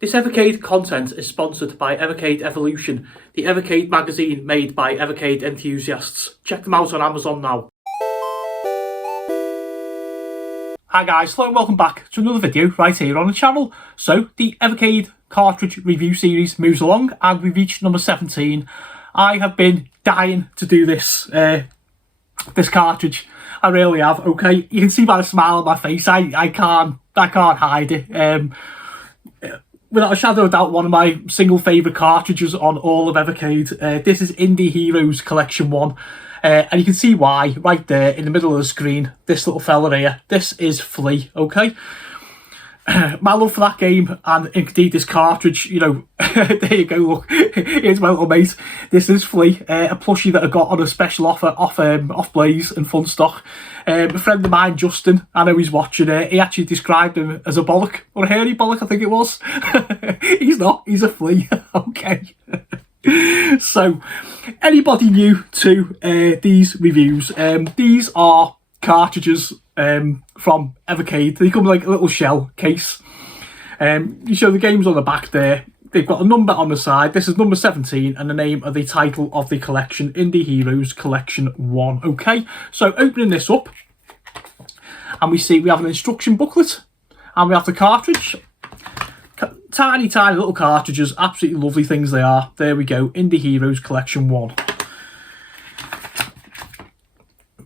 This Evercade content is sponsored by Evercade Evolution, the Evercade magazine made by Evercade enthusiasts. Check them out on Amazon now. Hi guys, hello and welcome back to another video right here on the channel. So, the Evercade Cartridge review series moves along and we've reached number 17. I have been dying to do this cartridge. I really have, okay? You can see by the smile on my face, I can't hide it. Without a shadow of doubt, one of my single favourite cartridges on all of Evercade. This is Indie Heroes Collection 1. And you can see why, right there in the middle of the screen, this little fella here. This is Flea, okay? My love for that game, and indeed this cartridge, you know, there you go, look, here's my little mate. This is Flea, a plushie that I got on a special offer off Blaze and Fun Stock. A friend of mine, Justin, I know he's watching it, he actually described him as a bollock, or a hairy bollock I think it was. He's not, he's a Flea, okay. So, anybody new to these reviews, these are cartridges from Evercade. They come in like a little shell case. You show the games on the back there. They've got a number on the side. This is number 17 and the name of the title of the collection, Indie Heroes Collection 1. Okay, so opening this up and we see we have an instruction booklet and we have the cartridge. Tiny little cartridges, absolutely lovely things they are. There we go, Indie Heroes Collection 1.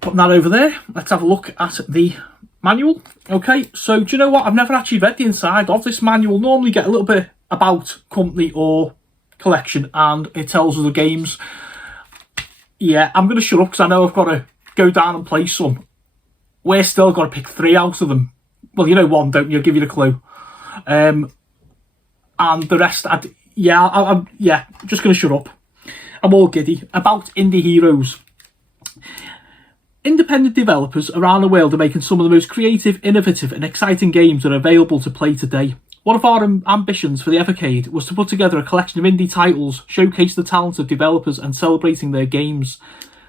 Putting that over there, let's have a look at the manual. Okay, so do you know what? I've never actually read the inside of this manual. Normally get a little bit about company or collection and it tells us the games. Yeah, I'm going to shut up because I know I've got to go down and play some. We're still got to pick 3 out of them. Well, you know one, don't you? I'll give you the clue. And the rest, I'm just going to shut up. I'm all giddy. About Indie Heroes. Independent developers around the world are making some of the most creative, innovative and exciting games that are available to play today. One of our ambitions for the Evercade was to put together a collection of indie titles, showcase the talents of developers and celebrating their games.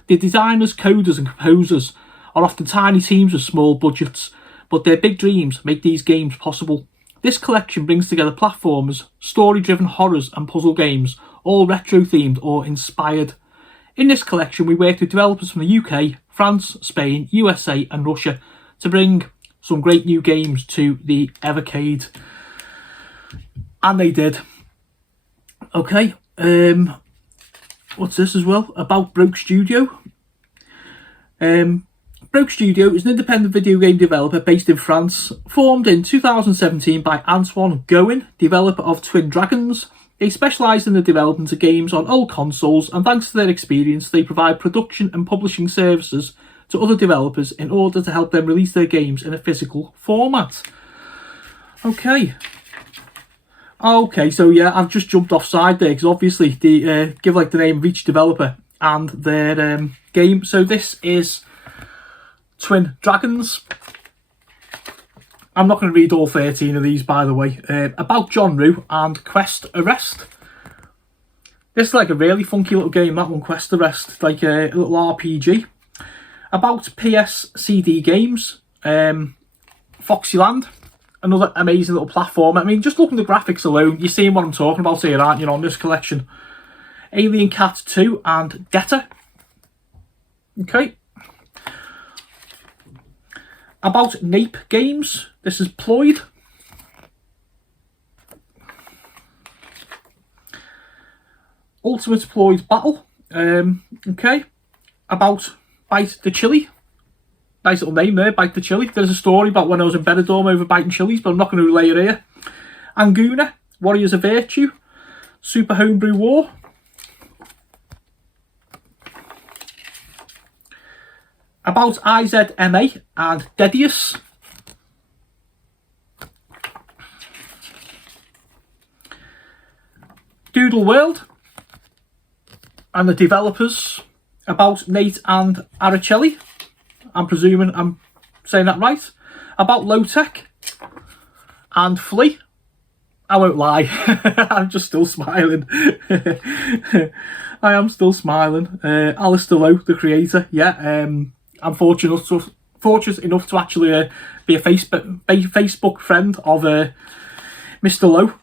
The designers, coders and composers are often tiny teams with small budgets, but their big dreams make these games possible. This collection brings together platformers, story-driven horrors and puzzle games, all retro-themed or inspired. In this collection, we worked with developers from the UK, France, Spain, USA and Russia to bring some great new games to the Evercade. And they did. Okay, what's this as well? About Broke Studio. Broke Studio is an independent video game developer based in France, formed in 2017 by Antoine Gouin, developer of Twin Dragons. They specialise in the development of games on old consoles, and thanks to their experience they provide production and publishing services to other developers in order to help them release their games in a physical format. Okay, so yeah, I've just jumped offside there because obviously they give like the name of each developer and their game. So this is Twin Dragons. I'm not going to read all 13 of these, by the way. About John Rue and Quest Arrest. This is like a really funky little game, that one, Quest Arrest. Like a little RPG. About PSCD Games. Foxyland. Another amazing little platform. I mean, just looking at the graphics alone, you're seeing what I'm talking about here, aren't you, on this collection. Alien Cat 2 and Debtor. Okay. About Nape Games, this is Ployd. Ultimate Ployd Battle. Okay. About Bite the Chili. Nice little name there, Bite the Chili. There's a story about when I was in Benidorm over biting chilies, but I'm not going to relay it here. Anguna, Warriors of Virtue. Super Homebrew War. About IZMA and Dedius. Doodle World and the developers. About Nate and Aracelli. I'm presuming I'm saying that right. About Low Tech and Flea. I won't lie, I'm just still smiling. I am still smiling. Alistair Lowe, the creator, yeah. I'm fortunate enough to actually be a Facebook friend of Mr. Lowe.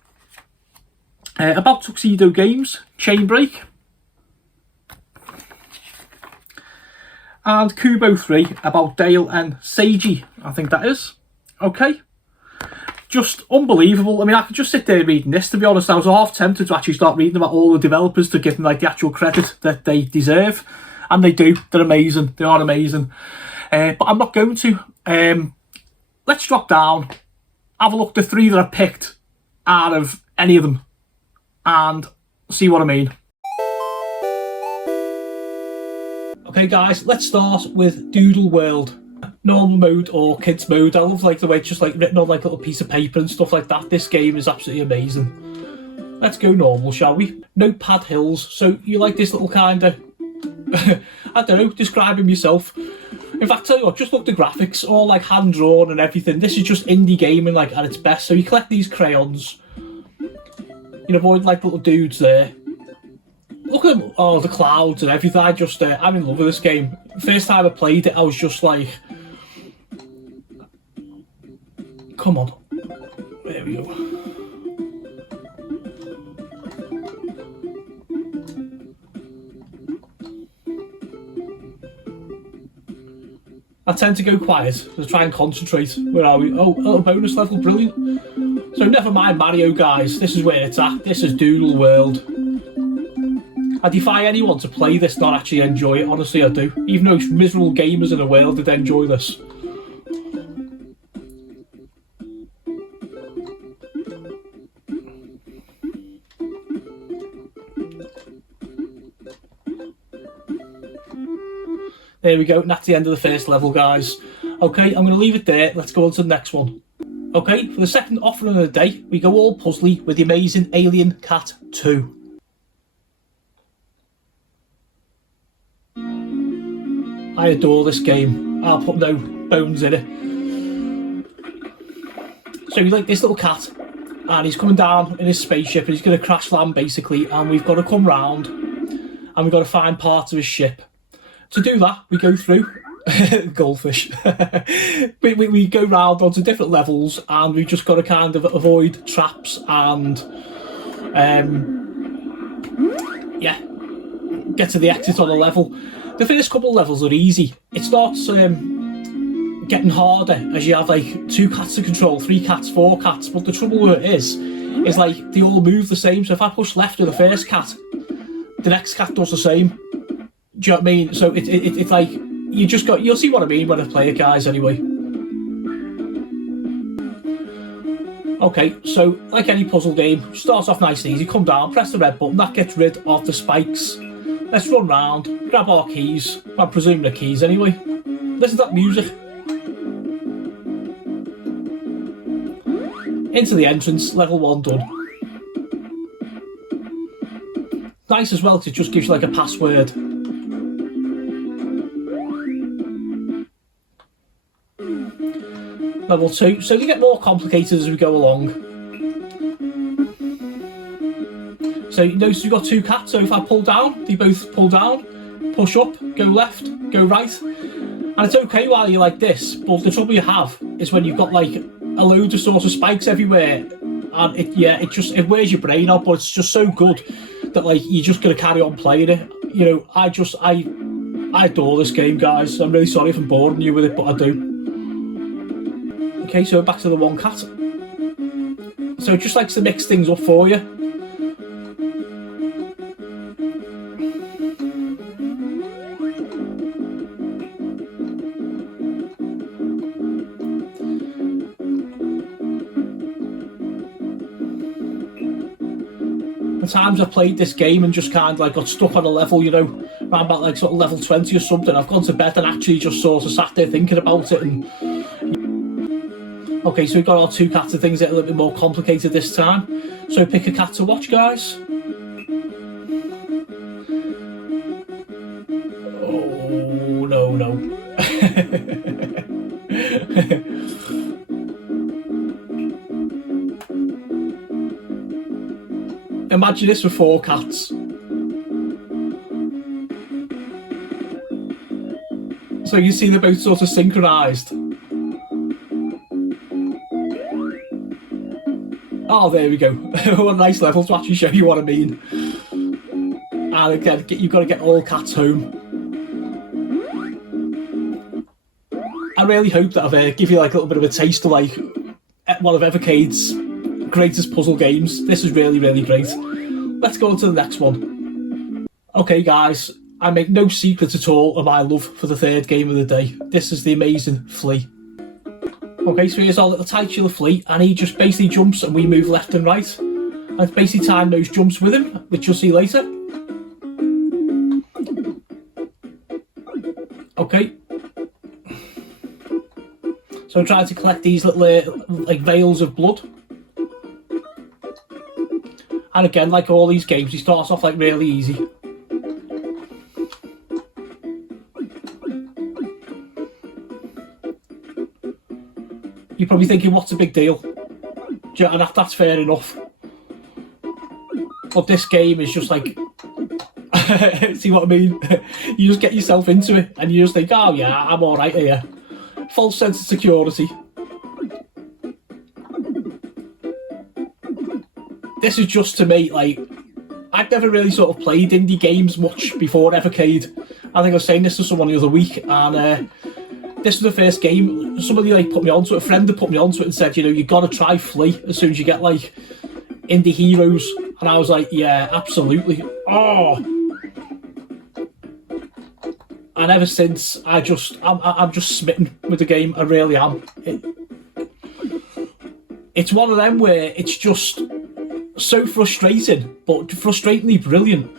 About Tuxedo Games, Chain Break. And Kubo 3, about Dale and Seiji, I think that is. Okay. Just unbelievable. I mean, I could just sit there reading this, to be honest. I was half tempted to actually start reading about all the developers to give them like the actual credit that they deserve. And they do. They're amazing. They are amazing. But I'm not going to. Let's drop down, have a look at the 3 that I picked out of any of them, and see what I mean. Okay guys, let's start with Doodle World. Normal mode or kids mode. I love like the way it's just like written on like a little piece of paper and stuff like that. This game is absolutely amazing. Let's go normal, shall we? Notepad Hills. So you like this little kind of I don't know, describe him yourself. In fact, tell you what, just look at the graphics, all like hand drawn and everything. This is just indie gaming like at its best. So you collect these crayons, you avoid like little dudes there. Look at them, oh, the clouds and everything. I'm in love with this game. First time I played it, I was just like, come on. There we go. I tend to go quiet to try and concentrate. Where are we? Oh, a bonus level, brilliant. So never mind Mario, guys. This is where it's at. This is Doodle World. I defy anyone to play this not actually enjoy it. Honestly, I do. Even those miserable gamers in the world did enjoy this. There we go, and that's the end of the first level, guys. Okay, I'm going to leave it there. Let's go on to the next one. Okay, for the second offering of the day, we go all puzzly with the Amazing Alien Cat 2. I adore this game. I'll put no bones in it. So you like this little cat, and he's coming down in his spaceship, and he's going to crash land basically, and we've got to come round, and we've got to find parts of his ship. To do that, we go through goldfish. we go round onto different levels, and we've just got to kind of avoid traps and yeah, get to the exit on the level. The first couple of levels are easy. It starts getting harder as you have like 2 cats to control, 3 cats, 4 cats. But the trouble with it is like they all move the same. So if I push left with the first cat, the next cat does the same. Do you know what I mean? So it's like you'll see what I mean when I play it, guys. Anyway. Okay, so like any puzzle game, starts off nice and easy. Come down, press the red button. That gets rid of the spikes. Let's run round, grab our keys. I'm presuming the keys anyway. Listen to that music. Into the entrance, level 1 done. Nice as well because it just gives you like a password. Level 2, so they get more complicated as we go along. So you notice you've got 2 cats, so if I pull down, they both pull down, push up, go left, go right. And it's okay while you're like this, but the trouble you have is when you've got like a load of sort of spikes everywhere, and it wears your brain out, but it's just so good that like you're just gonna carry on playing it. You know, I adore this game, guys. I'm really sorry if I'm boring you with it, but I do. Okay, so back to the 1 cat. So it just likes to mix things up for you. The times I've played this game and just kind of like got stuck on a level, you know, around about like sort of level 20 or something, I've gone to bed and actually just sort of sat there thinking about it. And okay, so we've got our 2 cats and things that are a little bit more complicated this time. So pick a cat to watch, guys. Oh, no. Imagine this with 4 cats. So you see they're both sort of synchronised. Oh, Oh, there we go. What a nice level to actually show you what I mean. And again, you've got to get all cats home. I really hope that I've give you like a little bit of a taste of like one of Evercade's greatest puzzle games. This is really, really great. Let's go on to the next one. Okay, guys, I make no secret at all of my love for the third game of the day. This is the Amazing Flea. Okay, so here's our little titular Flea, and he just basically jumps and we move left and right. And it's basically time those jumps with him, which you'll see later. Okay. So I'm trying to collect these little like veils of blood. And again, like all these games, he starts off like really easy. You're probably thinking, what's the big deal? And that's fair enough. But this game is just like, see what I mean? You just get yourself into it and you just think, oh yeah, I'm alright here. False sense of security. This is just, to me, like, I'd never really sort of played indie games much before Evercade. I think I was saying this to someone the other week, and this was the first game. Somebody like put me onto it, a friend had put me onto it and said, you know, you got to try Flea as soon as you get like indie heroes. And I was like, yeah, absolutely. Oh. And ever since, I'm just smitten with the game. I really am. It's one of them where it's just so frustrating, but frustratingly brilliant.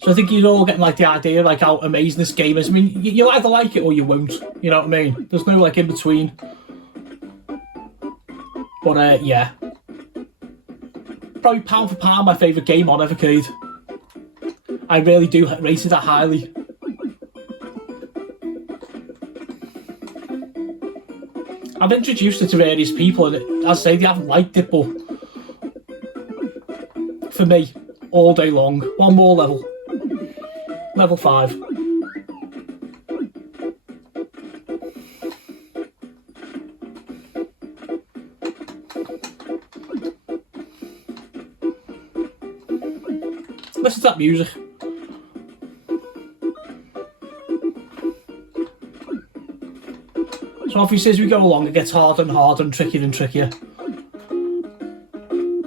So I think you're all getting like the idea like how amazing this game is. I mean, you'll either like it or you won't. You know what I mean? There's no like in between. But yeah, probably pound for pound my favourite game on Evercade. I really do rate it that highly. I've introduced it to various people, and as I say, they haven't liked it, but for me, all day long. One more level. Level 5. Listen to that music. So obviously as we go along it gets harder and harder and trickier and trickier.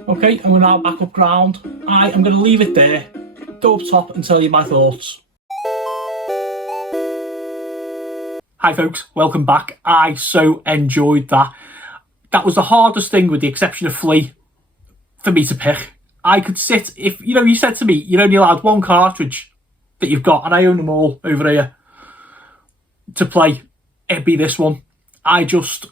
Okay, and we're now back up ground. I am going to leave it there, go up top and tell you my thoughts. Hi folks, welcome back. I so enjoyed that. That was the hardest thing, with the exception of Flea, for me to pick. I could sit, if you know, you said to me you're only allowed one cartridge that you've got, and I own them all over here to play, it'd be this one. I just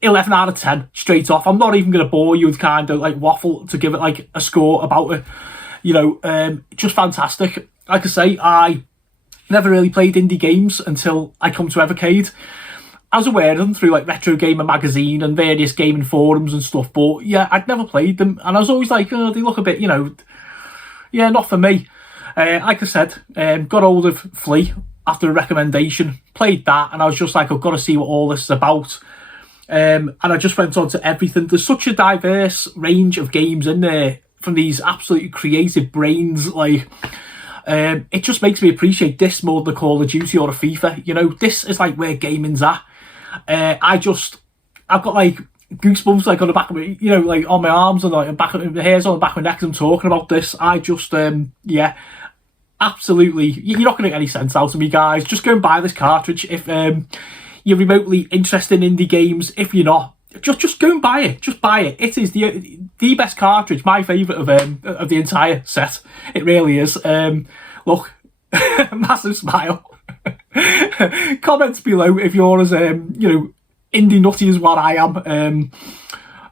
11 out of 10 straight off. I'm not even going to bore you with kind of like waffle to give it like a score about it. You know, just fantastic. Like I say, I never really played indie games until I come to Evercade. I was aware of them through like Retro Gamer magazine and various gaming forums and stuff, but yeah, I'd never played them, and I was always like, oh, they look a bit, you know, yeah, not for me. Like I said, got hold of Flea after a recommendation, played that, and I was just like, I've got to see what all this is about. And I just went on to everything. There's such a diverse range of games in there from these absolutely creative brains, like it just makes me appreciate this more than a Call of Duty or a FIFA. You know, this is like where gaming's at. I've got like goosebumps like on the back of me, you know, like on my arms and like back of the hairs on the back of my neck as I'm talking about this. I just yeah, absolutely, you're not going to get any sense out of me, guys. Just go and buy this cartridge if you're remotely interested in indie games. If you're not, just go and buy it. Just buy it. It is the best cartridge, my favourite of the entire set. It really is. Look, massive smile. Comments below if you're as you know, indie nutty as what I am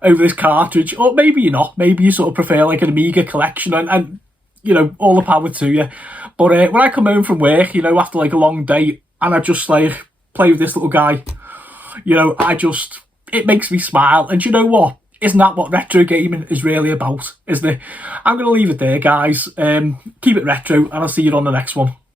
over this cartridge, or maybe you're not. Maybe you sort of prefer like an Amiga collection, and you know, all the power to you. But when I come home from work, you know, after like a long day, and I just like play with this little guy, you know, I just it makes me smile. And you know what? Isn't that what retro gaming is really about, isn't it? I'm going to leave it there, guys. Keep it retro, and I'll see you on the next one.